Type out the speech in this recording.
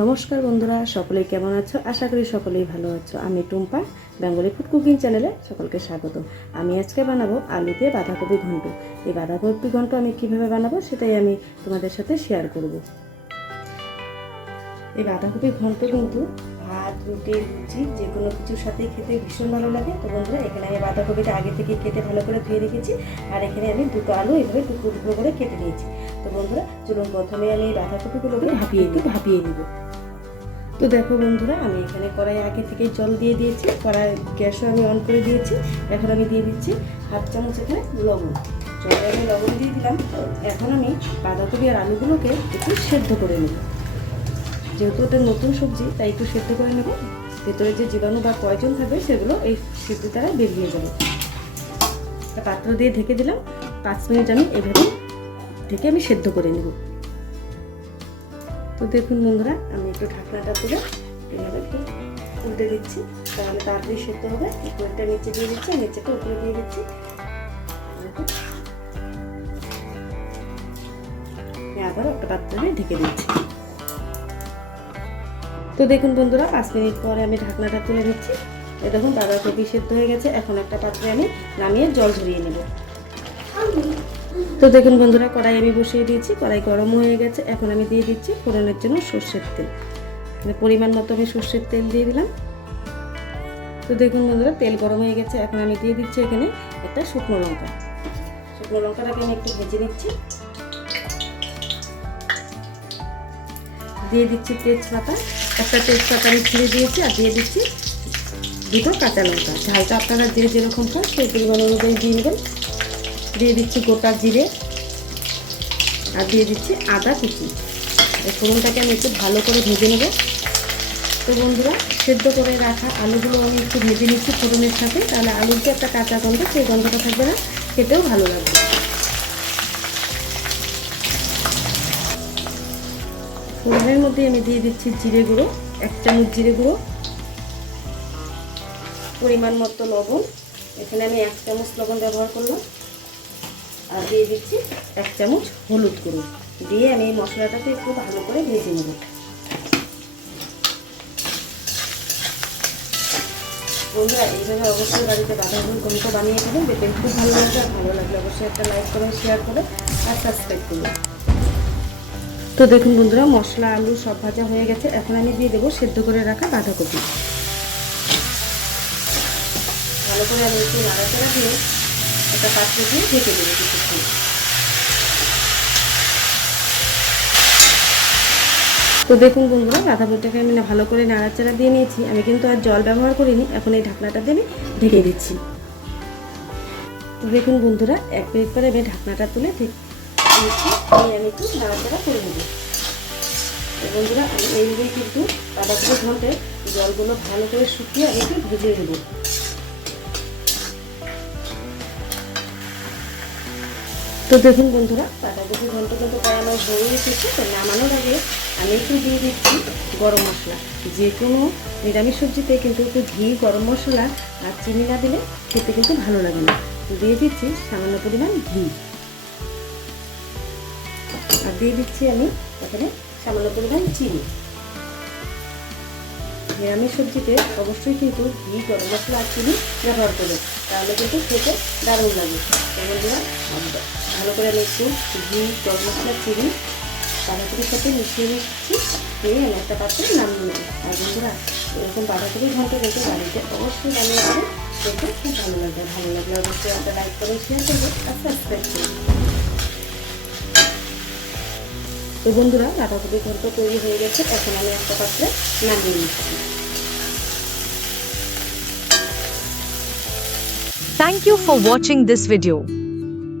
নমস্কার বন্ধুরা, সকলেই কেমন আছো? আশা করি সকলেই ভালো আছো। আমি টুম্পা, বেঙ্গলি ফুড কুকিং চ্যানেলে সকলকে স্বাগত। আমি আজকে বানাবো আলু দিয়ে বাঁধাকপি ঘন্ট। এই বাঁধাকপি ঘন্ট আমি কীভাবে বানাবো সেটাই আমি তোমাদের সাথে শেয়ার করব। এই বাঁধাকপি ঘন্ট কিন্তু ভাত, রুটি লুচি যে কোনো কিছুর সাথেই খেতে ভীষণ ভালো লাগে। তো বন্ধুরা, এখানে আমি বাঁধাকপিটা আগে থেকে কেটে ভালো করে ধুয়ে রেখেছি। আর এখানে আমি দুটো আলু এভাবে টুকরো টুকরো করে কেটে নিয়েছি। তো বন্ধুরা চলুন প্রথমে আমি এই বাঁধাকপিগুলোকে ভাপিয়ে একটু ভাপিয়ে নিব। তো দেখো বন্ধুরা আমি এখানে কড়াই আগে থেকে জল দিয়ে দিয়েছি কড়াই গ্যাসও আমি অন করে দিয়েছি। এখন আমি দিয়ে দিচ্ছি হাফ চামচ এখানে লবণ। জলে আমি লবণ দিয়ে দিলাম। এখন আমি বাঁধাকপি আর আলুগুলোকে একটু সেদ্ধ করে নেব। যেহেতু এটা নতুন সবজি তাই একটু সেদ্ধ করে নেব। ভেতরে যে জীবাণু বা পয়জন থাকবে সেগুলো এই সেদ্ধ দ্বারা বেরিয়ে যাবে। পাত্র দিয়ে ঢেকে দিলাম। পাঁচ মিনিট আমি এভাবে ঢেকে আমি সেদ্ধ করে নেব। তো দেখুন বন্ধুরা, আমি একটু ঢাকনাটা তুলে এভাবে একটু উল্টে দিচ্ছি। তাহলে তাড়াতাড়ি সেদ্ধ হবে। উপরেরটা নিচে দিয়ে দিচ্ছি নিচেটা উপরে দিয়ে দিচ্ছি। আবার একটা পাত্রে ঢেকে দিচ্ছি। তো দেখুন বন্ধুরা, পাঁচ মিনিট পরে আমি ঢাকনাটা তুলে নিচ্ছি। এই দেখুন বাঁধাকপি সেদ্ধ হয়ে গেছে। এখন একটা পাত্রে আমি নামিয়ে জল ঝরিয়ে নেব। তো দেখুন বন্ধুরা, কড়াই আমি বসিয়ে দিয়েছি, কড়াই গরম হয়ে গেছে। এখন আমি দিয়ে দিচ্ছি ফোড়নের জন্য সর্ষের তেল। মানে পরিমাণ মতো আমি সর্ষের তেল দিয়ে দিলাম। তো দেখুন বন্ধুরা, তেল গরম হয়ে গেছে। এখন আমি দিয়ে দিচ্ছি এখানে একটা শুকনো লঙ্কা। শুকনো লঙ্কাটাকে আমি একটু ভেজে নিচ্ছি। দিয়ে দিচ্ছি তেজপাতা। একটা তেজপাতা আমি ছিঁড়ে দিয়েছি আর দিয়ে দিচ্ছি দুটো কাঁচা লঙ্কা। ঝালটা আপনারা যে যেরকম খান সেই পরিমাণ অনুযায়ী দিয়ে নেবেন। দিয়ে দিচ্ছি গোটা জিরে আর দিয়ে দিচ্ছি আদা কুচি। এই ফোড়নটাকে আমি একটু ভালো করে ভেজে নেব। তো বন্ধুরা, সেদ্ধ করে রাখা আলুগুলো আমি একটু ভেজে নিচ্ছি ফোড়নের সাথে। তাহলে আলুর যে একটা কাঁচা গন্ধ, সেই গন্ধটা থাকবে না। খেতেও ভালো লাগবে। ফোড়নের মধ্যে আমি দিয়ে দিচ্ছি জিরে গুঁড়ো, এক চামচ জিরে গুঁড়ো, পরিমাণ মতো লবণ। এখানে আমি এক চামচ লবণ ব্যবহার করলাম। আর দিয়ে দিচ্ছি এক চামচ হলুদ গুঁড়ো। দিয়ে আমি এই মশলাটাকে একটু ভালো করে ভেজে নেব। বন্ধুরা, এইভাবে অবশ্যই বাড়িতে বাঁধাকপির গন্ধ বানিয়ে দেবেন দেখবেন খুব ভালো লাগবে আর ভালো লাগলে অবশ্যই একটা লাইক করে শেয়ার করে আর সাবস্ক্রাইব করবেন। তো দেখুন বন্ধুরা, মশলা, আলু সব ভাজা হয়ে গেছে। এখন আমি দিয়ে দেবো সেদ্ধ করে রাখা বাঁধাকপি। ভালো করে আমি একটু নাড়াচাড়া দিয়ে একটা পাত্র দিয়ে ঢেকে দেবো কিছুক্ষণ। তো দেখুন বন্ধুরা বাঁধাকপিটাকে আমি না ভালো করে নাড়াচাড়া দিয়ে নিয়েছি। আমি কিন্তু আর জল ব্যবহার করিনি, এখন এই ঢাকনাটা দিয়ে আমি ঢেকে দিচ্ছি। তো দেখুন বন্ধুরা, এক মিনিট পরে আমি ঢাকনাটা তুলে ঠিক আমি একটু নাড়াচাড়া করে নেব। বন্ধুরা, আমি এইভাবেই কিন্তু বাঁধাকপি ঘন্টে জলগুলো ভালো করে শুকিয়ে আমি একটু ভেজে নেব। তো দেখুন বন্ধুরা বাঁধাকপি ঘন্ট কিন্তু প্রায় আমার হয়ে এসেছে, তো নামানোর আগে আমি একটু দিয়ে দিচ্ছি গরম মশলা। যে কোনো নিরামিষ সবজিতে কিন্তু একটু ঘি, গরম মশলা আর চিনি না দিলে খেতে কিন্তু ভালো লাগে না। দিয়ে দিচ্ছি সামান্য পরিমাণ ঘি। আর দিয়ে দিচ্ছি আমি এখানে সামান্য পরিমাণ চিনি। নিরামিষ সবজিতে অবশ্যই কিন্তু ঘি, গরম মশলা আর চিনি ব্যবহার করবে তাহলে কিন্তু খেতে দারুণ লাগে। ভালো করে একটু ঘি গরম মশলা চিনি, বাঁধাকপির সাথে মিশিয়ে নিচ্ছি। দিয়ে আমি একটা পাত্রে নামিয়ে নেব। আর বন্ধুরা, এরকম বাঁধাকপি ঘণ্টা রেখে বাড়িতে অবশ্যই দেবে দেখে খুব ভালো লাগবে। ভালো লাগলে অবশ্যই একটা লাইক করে শেয়ার করবে আর সাবস্ক্রাইব করবে। তো বন্ধুরা, বাঁধাকপি ঘন্ট তৈরি হয়ে গেছে। এখন আমি একটা পাত্রে নামিয়ে নিচ্ছি। Thank you for watching this video.